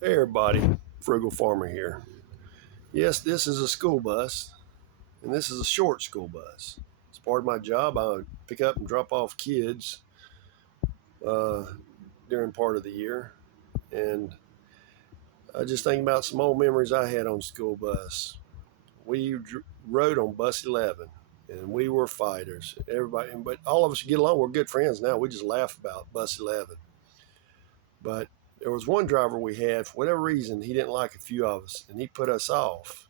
Hey everybody, Frugal Farmer here. Yes, this is a school bus, and this is a short school bus. It's part of my job. I pick up and drop off kids uh, during part of the year, and I just think about some old memories I had on school bus. We rode on bus 11, and we were fighters. Everybody, but all of us get along. We're good friends now. We just laugh about bus 11. But there was one driver we had, for whatever reason, he didn't like a few of us, and he put us off.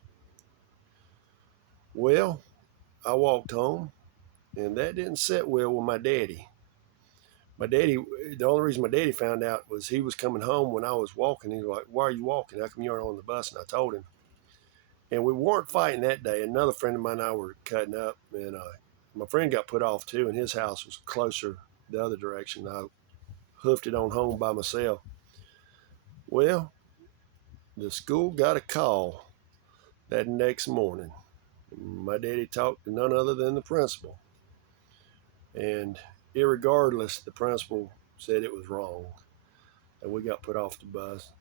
Well, I walked home, and that didn't sit well with my daddy. My daddy, the only reason my daddy found out was he was coming home when I was walking. He was like, "Why are you walking? How come you aren't on the bus?" And I told him. And we weren't fighting that day. Another friend of mine and I were cutting up, and my friend got put off too, and his house was closer the other direction. I hoofed it on home by myself. Well, the school got a call that next morning. My daddy talked to none other than the principal. And irregardless, the principal said it was wrong and we got put off the bus.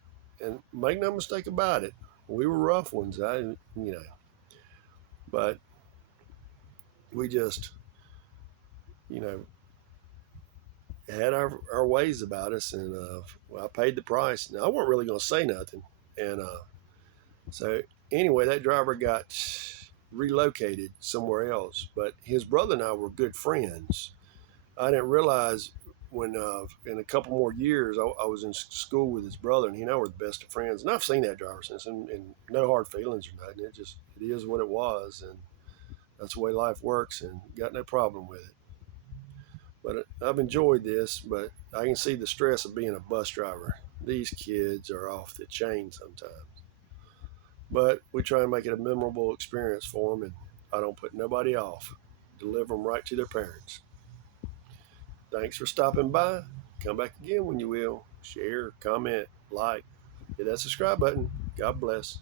And make no mistake about it, we were rough ones. But we just, you know, had our ways about us, and well, I paid the price. Now I wasn't really going to say nothing, and so anyway, that driver got relocated somewhere else. But his brother and I were good friends. I didn't realize when in a couple more years I was in school with his brother, and he and I were the best of friends. And I've seen that driver since, and no hard feelings or nothing. It is what it was, and that's the way life works, and got no problem with it. But I've enjoyed this, but I can see the stress of being a bus driver. These kids are off the chain sometimes, but we try and make it a memorable experience for them, and I don't put nobody off. Deliver them right to their parents. Thanks for stopping by. Come back again when you will. Share, comment, like, hit that subscribe button. God bless.